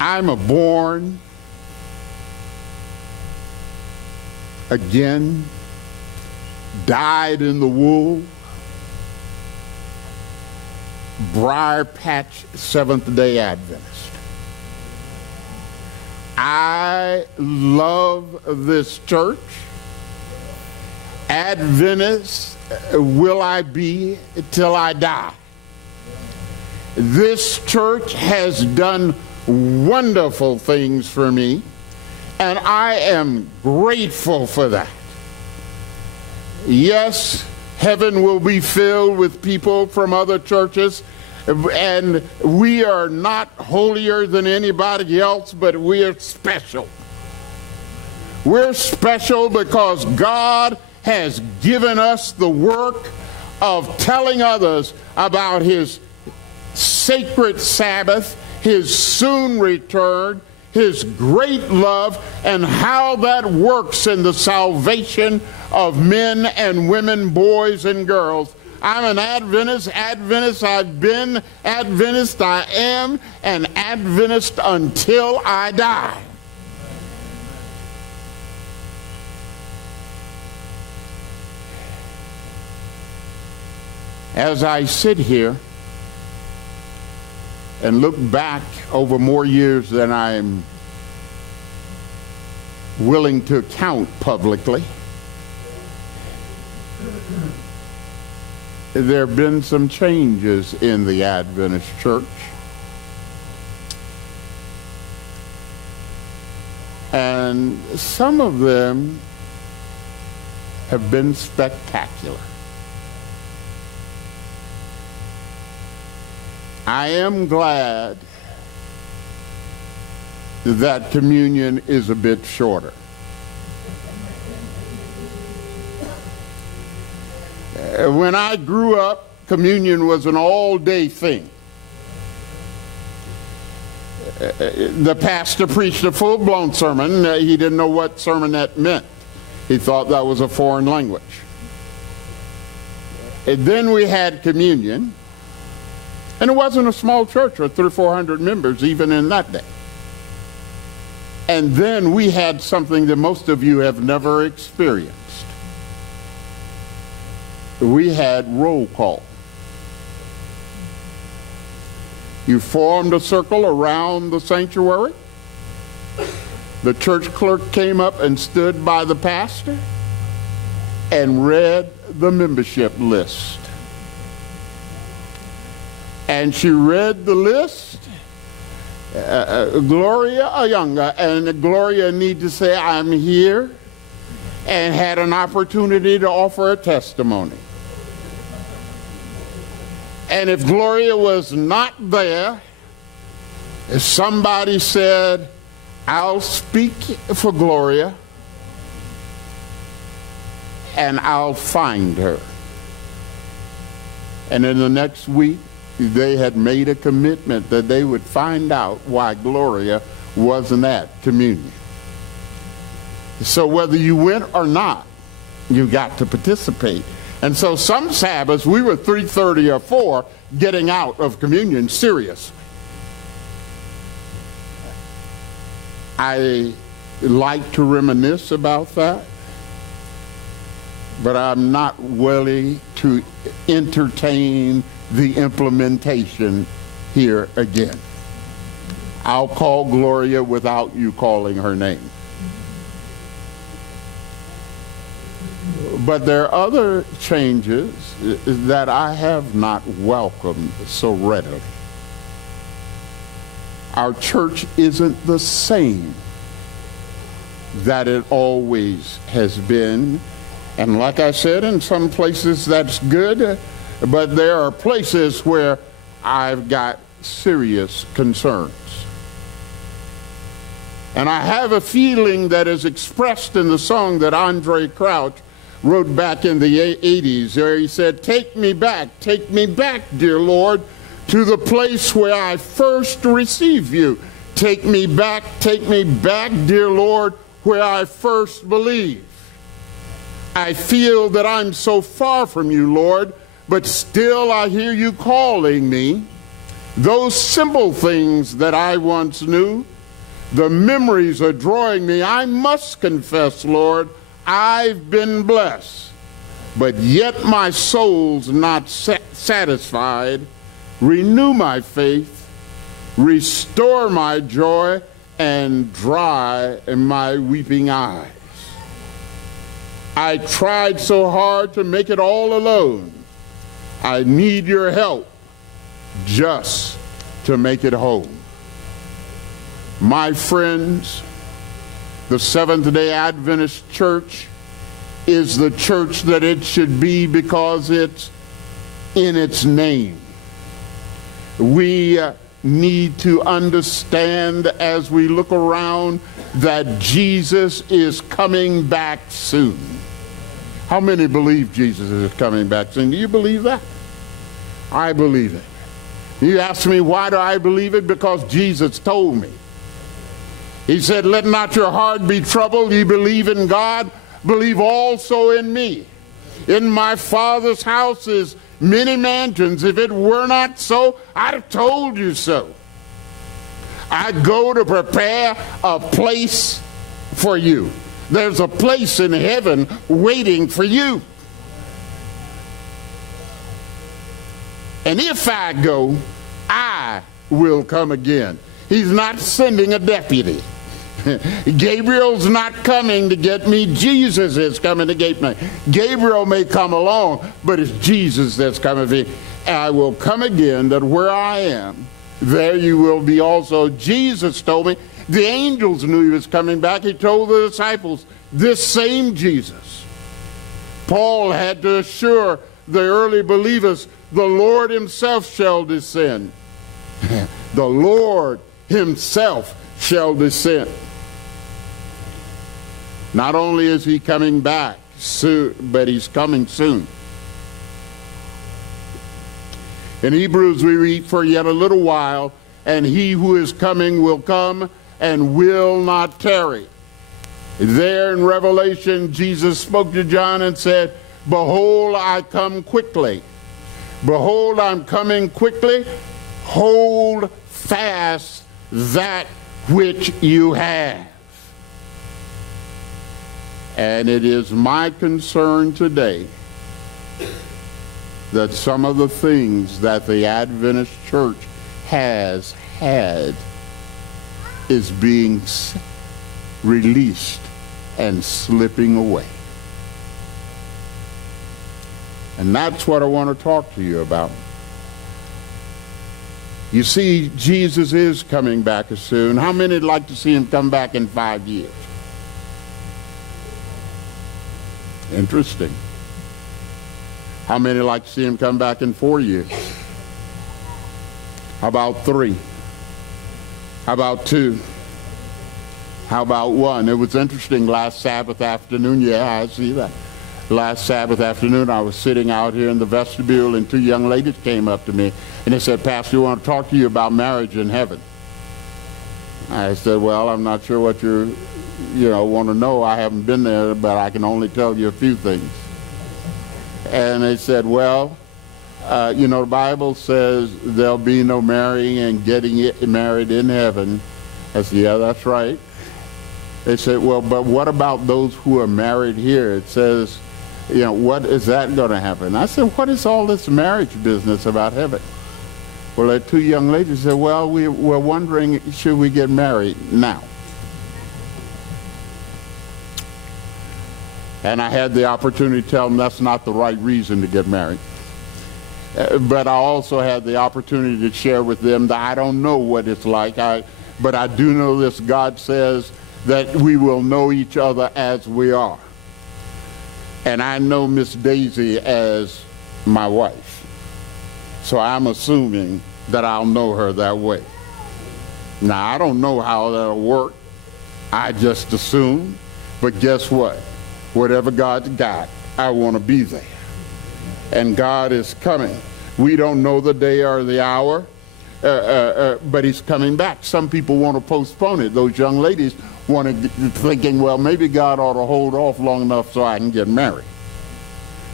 I'm a born again, dyed in the wool, briar patch Seventh-day Adventist. I love this church. Adventist will I be till I die. This church has done wonderful things for me, and I am grateful for that. Yes, heaven will be filled with people from other churches, and we are not holier than anybody else, but we are special. We're special because God has given us the work of telling others about His sacred Sabbath, His soon return, His great love, and how that works in the salvation of men and women, boys and girls. I'm an Adventist. Adventist I've been. Adventist I am. And Adventist until I die. As I sit here and look back over more years than I'm willing to count publicly, there have been some changes in the Adventist church. And some of them have been spectacular. I am glad that communion is a bit shorter. When I grew up, communion was an all-day thing. The pastor preached a full-blown sermon. He didn't know what sermonette meant. He thought that was a foreign language. And then we had communion. And it wasn't a small church with 300 or 400 members even in that day. And then we had something that most of you have never experienced. We had roll call. You formed a circle around the sanctuary. The church clerk came up and stood by the pastor and read the membership list. And she read the list, Gloria Ayunga, and Gloria needed to say, I'm here, and had an opportunity to offer a testimony. And if Gloria was not there, somebody said, I'll speak for Gloria, and I'll find her. And in the next week, they had made a commitment that they would find out why Gloria wasn't at communion. So whether you went or not, you got to participate. And so some Sabbaths, we were 3:30 or 4 getting out of communion seriously. I like to reminisce about that, but I'm not willing to entertain the implementation here again. I'll call Gloria without you calling her name. But there are other changes that I have not welcomed so readily. Our church isn't the same that it always has been. And like I said, in some places that's good, but there are places where I've got serious concerns. And I have a feeling that is expressed in the song that Andre Crouch wrote back in the 80s, where he said, take me back, dear Lord, to the place where I first received you. Take me back, dear Lord, where I first believed. I feel that I'm so far from you, Lord, but still I hear you calling me. Those simple things that I once knew, The memories are drawing me. I must confess, Lord, I've been blessed, but yet my soul's not satisfied. Renew my faith, restore my joy, and dry my weeping eyes. I tried so hard to make it all alone. I need your help just to make it home. My friends, the Seventh-day Adventist Church is the church that it should be because it's in its name. We need to understand as we look around that Jesus is coming back soon. How many believe Jesus is coming back soon? Do you believe that? I believe it. You ask me, why do I believe it? Because Jesus told me. He said, let not your heart be troubled. You believe in God, believe also in me. In my Father's house is many mansions. If it were not so, I'd have told you so. I go to prepare a place for you. There's a place in heaven waiting for you. And if I go, I will come again. He's not sending a deputy. Gabriel's not coming to get me. Jesus is coming to get me. Gabriel may come along, but it's Jesus that's coming to me. I will come again, that where I am, there you will be also. Jesus told me, the angels knew he was coming back. He told the disciples, this same Jesus. Paul had to assure the early believers, the Lord himself shall descend. The Lord himself shall descend. Not only is he coming back soon, but he's coming soon. In Hebrews we read, for yet a little while, and he who is coming will come and will not tarry. There in Revelation, Jesus spoke to John and said, behold, I come quickly. Behold, I'm coming quickly. Hold fast that which you have. And it is my concern today that some of the things that the Adventist Church has had is being released and slipping away. And that's what I want to talk to you about. You see, Jesus is coming back soon. How many would like to see him come back in 5 years? Interesting. How many like to see him come back in 4 years? How about 3? How about 2? How about 1? It was interesting last Sabbath afternoon. Yeah, I see that. Last Sabbath afternoon, I was sitting out here in the vestibule, and 2 young ladies came up to me, and they said, Pastor, we want to talk to you about marriage in heaven. I said, well, I'm not sure what you want to know. I haven't been there, but I can only tell you a few things. And they said, well, the Bible says there'll be no marrying and getting married in heaven. I said, yeah, that's right. They said, well, but what about those who are married here? It says, what is that going to happen? I said, what is all this marriage business about heaven? Well, the 2 young ladies said, well, we're wondering, should we get married now? And I had the opportunity to tell them that's not the right reason to get married. But I also had the opportunity to share with them that I don't know what it's like, but I do know this. God says that we will know each other as we are. And I know Miss Daisy as my wife. So I'm assuming that I'll know her that way. Now, I don't know how that'll work. I just assume. But guess what? Whatever God's got, I want to be there. And God is coming. We don't know the day or the hour, but he's coming back. Some people want to postpone it. Those young ladies thinking, well, maybe God ought to hold off long enough so I can get married.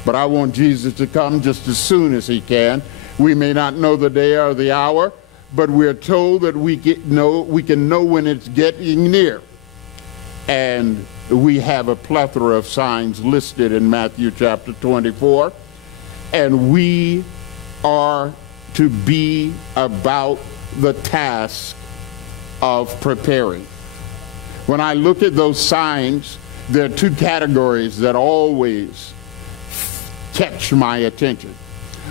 But I want Jesus to come just as soon as he can. We may not know the day or the hour, but we're told that we can know when it's getting near. And we have a plethora of signs listed in Matthew chapter 24, and we are to be about the task of preparing. When I look at those signs, there are two categories that always catch my attention.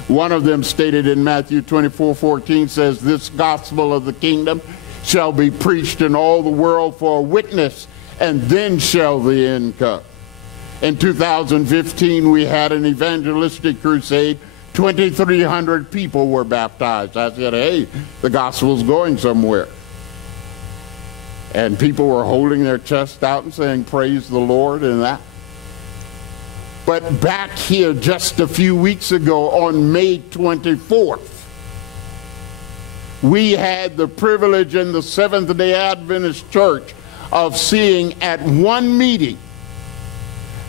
One of them, stated in Matthew 24:14, says, "This gospel of the kingdom shall be preached in all the world for a witness, and then shall the end come." In 2015, we had an evangelistic crusade. 2,300 people were baptized. I said, hey, the gospel's going somewhere. And people were holding their chest out and saying, praise the Lord, and that. But back here just a few weeks ago on May 24th, we had the privilege in the Seventh-day Adventist Church of seeing at one meeting,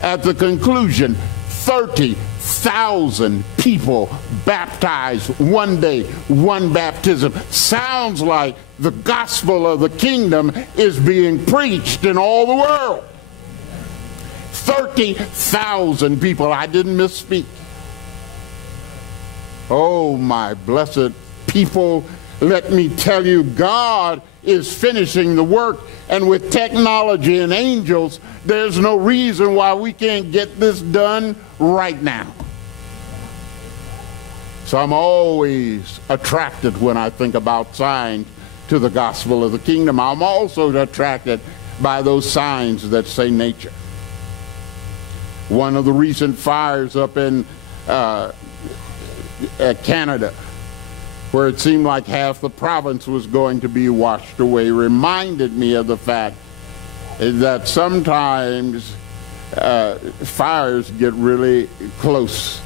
at the conclusion, 30,000 people baptized one day, one baptism. Sounds like the gospel of the kingdom is being preached in all the world. 30,000 people. I didn't misspeak. Oh, my blessed people, let me tell you, God is finishing the work, and with technology and angels, there's no reason why we can't get this done right now. So I'm always attracted when I think about signs to the gospel of the kingdom. I'm also attracted by those signs that say nature. One of the recent fires up in Canada, where it seemed like half the province was going to be washed away, reminded me of the fact that sometimes fires get really close.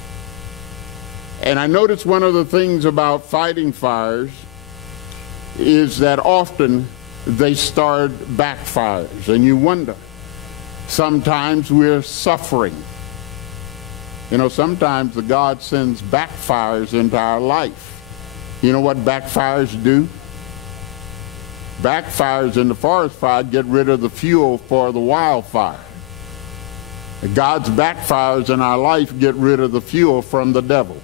And I noticed one of the things about fighting fires is that often they start backfires, and you wonder. Sometimes we're suffering. You know, sometimes the God sends backfires into our life. You know what backfires do? Backfires in the forest fire get rid of the fuel for the wildfire. God's backfires in our life get rid of the fuel from the devil.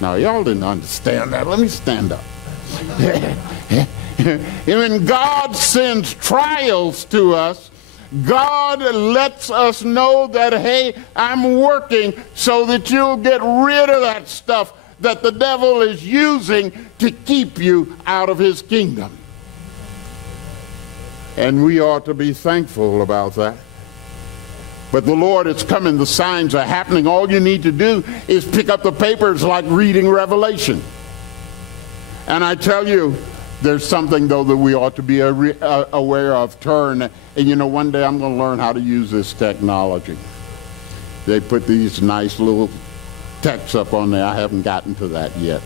Now, y'all didn't understand that. Let me stand up. When God sends trials to us, God lets us know that, hey, I'm working so that you'll get rid of that stuff that the devil is using to keep you out of his kingdom. And we ought to be thankful about that. But the Lord is coming. The signs are happening. All you need to do is pick up the papers like reading Revelation. And I tell you, there's something, though, that we ought to be aware of. Turn. And, you know, one day I'm going to learn how to use this technology. They put these nice little texts up on there. I haven't gotten to that yet.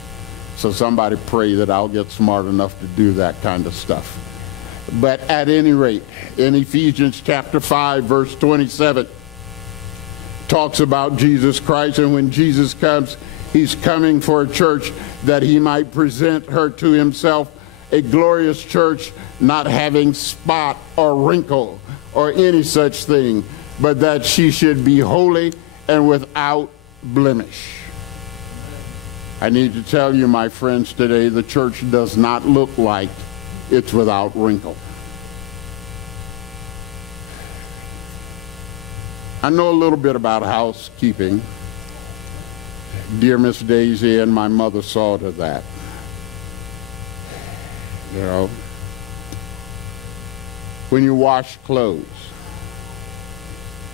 So somebody pray that I'll get smart enough to do that kind of stuff. But at any rate, in Ephesians chapter 5, verse 27, talks about Jesus Christ, and when Jesus comes, he's coming for a church that he might present her to himself, a glorious church, not having spot or wrinkle or any such thing, but that she should be holy and without blemish. I need to tell you, my friends, today, the church does not look like it's without wrinkle. I know a little bit about housekeeping. Dear Miss Daisy and my mother saw to that. You know, when you wash clothes,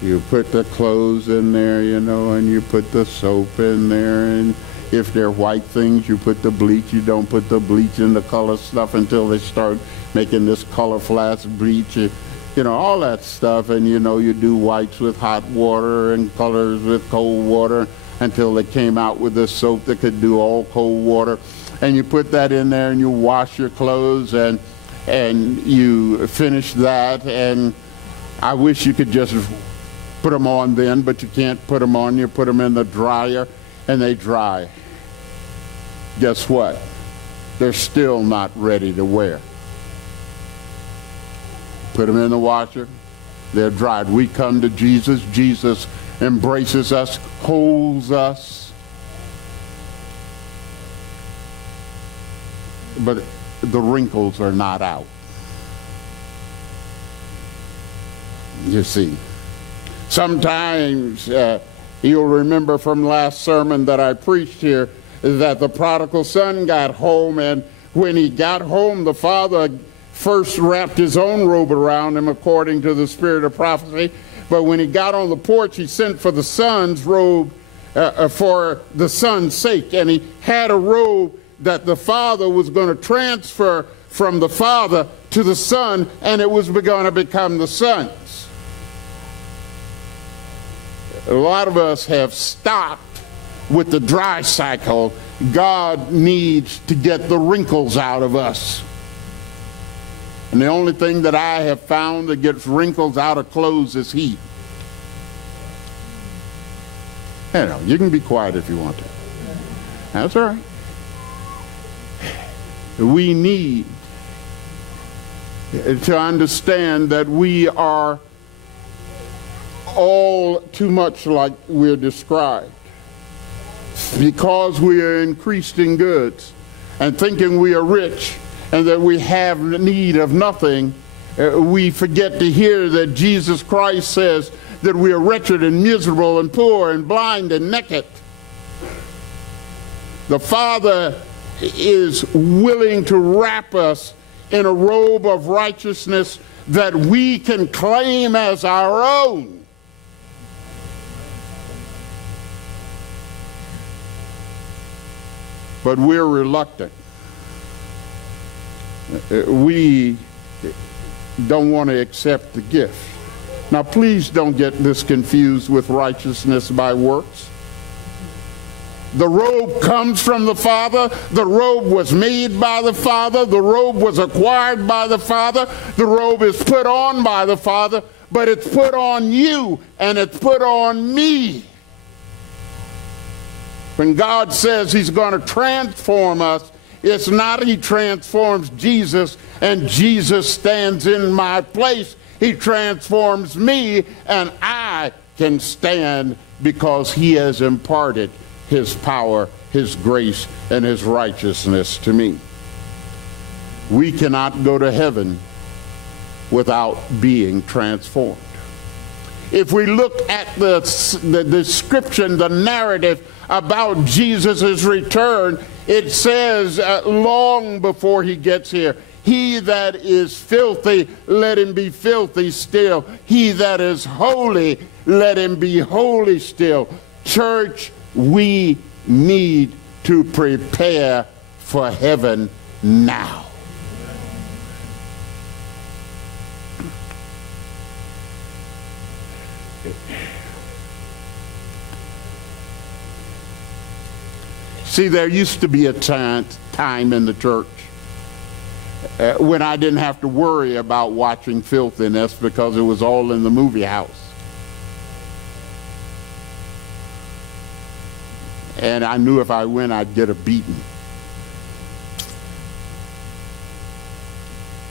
you put the clothes in there, you know, and you put the soap in there, and if they're white things, you put the bleach. You don't put the bleach in the color stuff until they start making this color flash bleach, you know, all that stuff. And, you know, you do whites with hot water and colors with cold water until they came out with this soap that could do all cold water. And you put that in there and you wash your clothes, and you finish that. And I wish you could just put them on then, but you can't put them on. You put them in the dryer and they dry. Guess what? they're still not ready to wear. Put them in the washer, they're dried. We come to Jesus. Jesus embraces us, holds us. But the wrinkles are not out. You see. Sometimes you'll remember from last sermon that I preached here that the prodigal son got home, and when he got home, the father first wrapped his own robe around him according to the spirit of prophecy. But when he got on the porch, he sent for the son's robe for the son's sake. And he had a robe that the father was going to transfer from the father to the son, and it was going to become the son's. A lot of us have stopped with the dry cycle. God needs to get the wrinkles out of us. And the only thing that I have found that gets wrinkles out of clothes is heat. You know, you can be quiet if you want to. That's all right. We need to understand that we are all too much like we're described. Because we are increased in goods and thinking we are rich and that we have need of nothing, we forget to hear that Jesus Christ says that we are wretched and miserable and poor and blind and naked. The Father is willing to wrap us in a robe of righteousness that we can claim as our own. But we're reluctant. We don't want to accept the gift. Now, please don't get this confused with righteousness by works. The robe comes from the Father. The robe was made by the Father. The robe was acquired by the Father. The robe is put on by the Father, but it's put on you and it's put on me. When God says he's going to transform us, it's not he transforms Jesus and Jesus stands in my place. He transforms me and I can stand because he has imparted his power, his grace, and his righteousness to me. We cannot go to heaven without being transformed. If we look at the description, the narrative about Jesus' return, it says long before he gets here, he that is filthy, let him be filthy still. He that is holy, let him be holy still. Church, we need to prepare for heaven now. See, there used to be a time in the church when I didn't have to worry about watching filthiness because it was all in the movie house. And I knew if I went, I'd get a beating.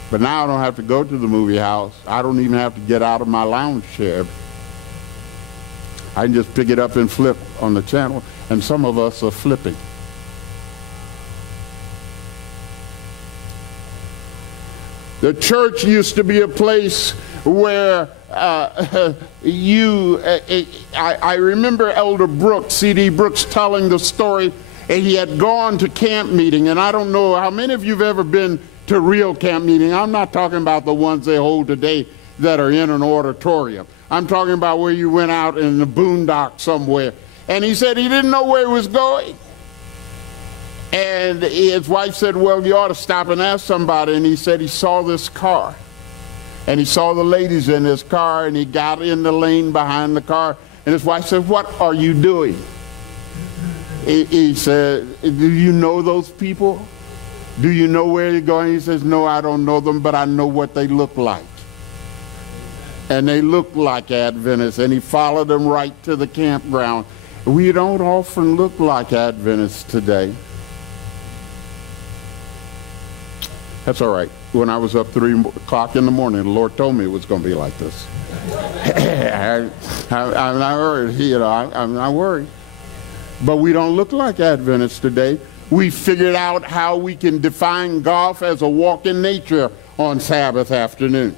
But now I don't have to go to the movie house. I don't even have to get out of my lounge chair. I can just pick it up and flip on the channel, and some of us are flipping. The church used to be a place where I remember Elder Brooks, C.D. Brooks, telling the story, and he had gone to camp meeting, and I don't know how many of you have ever been to real camp meeting. I'm not talking about the ones they hold today that are in an auditorium. I'm talking about where you went out in the boondocks somewhere. And he said he didn't know where he was going. And his wife said, well, you ought to stop and ask somebody. And he said he saw this car. And he saw the ladies in his car, and he got in the lane behind the car. And his wife said, what are you doing? He said, do you know those people? Do you know where you're going? He says, no, I don't know them, but I know what they look like. And they look like Adventists. And he followed them right to the campground. We don't often look like Adventists today. That's all right. When I was up 3 o'clock in the morning, the Lord told me it was going to be like this. I'm not worried. I'm not worried. But we don't look like Adventists today. We figured out how we can define golf as a walk in nature on Sabbath afternoon.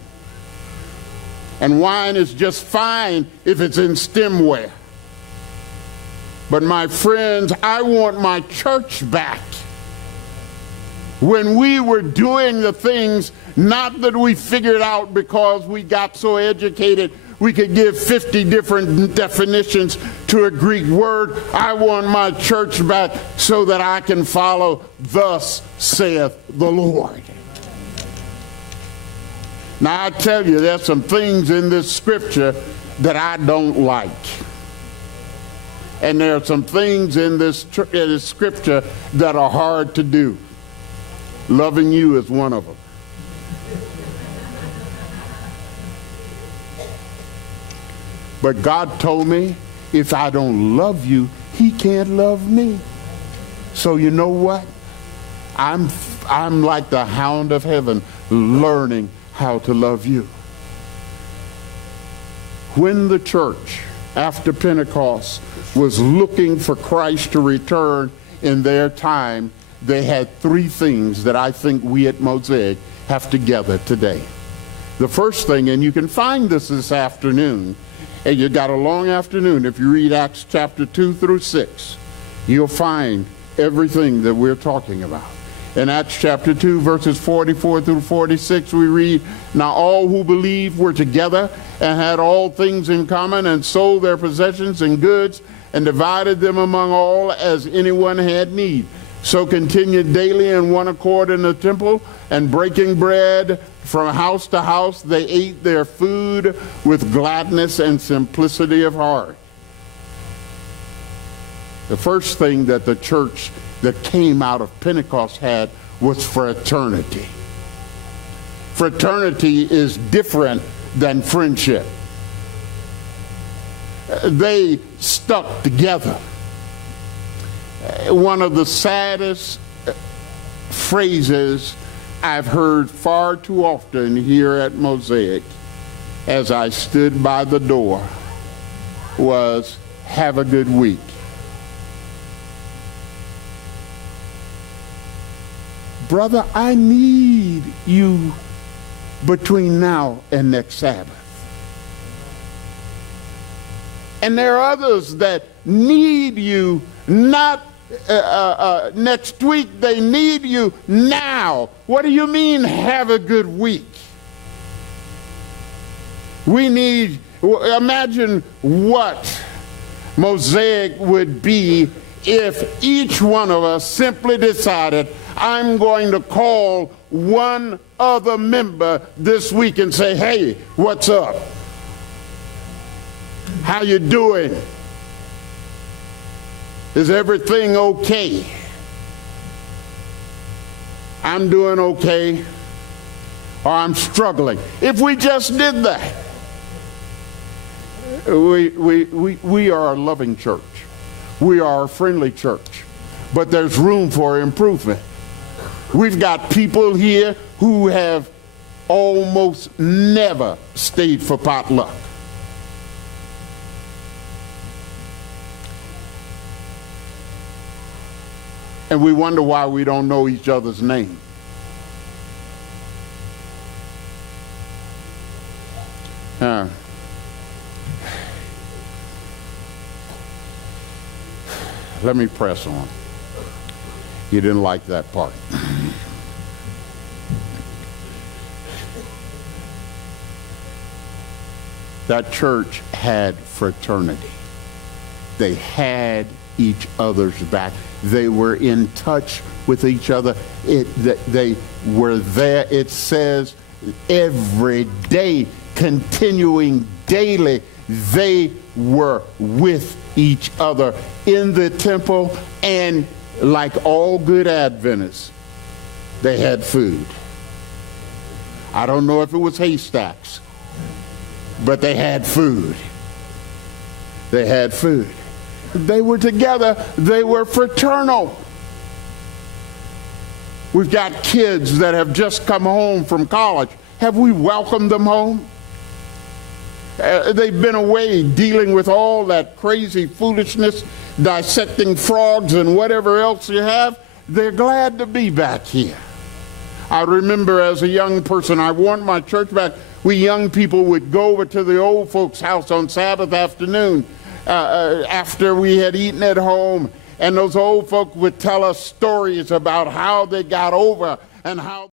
And wine is just fine if it's in stemware. But my friends, I want my church back. When we were doing the things, not that we figured out because we got so educated, we could give 50 different definitions to a Greek word. I want my church back so that I can follow, thus saith the Lord. Now I tell you, there's some things in this scripture that I don't like. And there are some things in this scripture that are hard to do. Loving you is one of them. But God told me, if I don't love you, he can't love me. So you know what? I'm like the hound of heaven, learning how to love you. When the church, after Pentecost, was looking for Christ to return in their time, they had 3 things that I think we at Mosaic have to gather today. The first thing, and you can find this afternoon, and you got a long afternoon. If you read Acts chapter 2 through 6, you'll find everything that we're talking about. In Acts chapter 2, verses 44 through 46, we read, "Now all who believed were together and had all things in common, and sold their possessions and goods, and divided them among all as anyone had need. So continued daily in one accord in the temple, and breaking bread from house to house, they ate their food with gladness and simplicity of heart." The first thing that the church that came out of Pentecost had was fraternity. Fraternity is different than friendship. They stuck together. One of the saddest phrases I've heard far too often here at Mosaic as I stood by the door was, "Have a good week." Brother, I need you between now and next Sabbath. And there are others that need you not next week, they need you now. What do you mean, have a good week? We need, imagine what Mosaic would be if each one of us simply decided, I'm going to call one other member this week and say, "Hey, what's up? How you doing? Is everything okay? I'm doing okay, or I'm struggling." If we just did that, we are a loving church. We are a friendly church, but there's room for improvement. We've got people here who have almost never stayed for potluck. And we wonder why we don't know each other's name. Let me press on. You didn't like that part. That church had fraternity. They had each other's back. They were in touch with each other. They were there, it says, every day, continuing daily. They were with each other in the temple, and like all good Adventists, they had food. I don't know if it was haystacks, but they had food. They had food. They were together. They were fraternal. We've got kids that have just come home from college. Have we welcomed them home? They've been away dealing with all that crazy foolishness, dissecting frogs and whatever else you have. They're glad to be back here. I remember as a young person, I want my church back. We young people would go over to the old folks' house on Sabbath afternoon after we had eaten at home, and those old folk would tell us stories about how they got over and how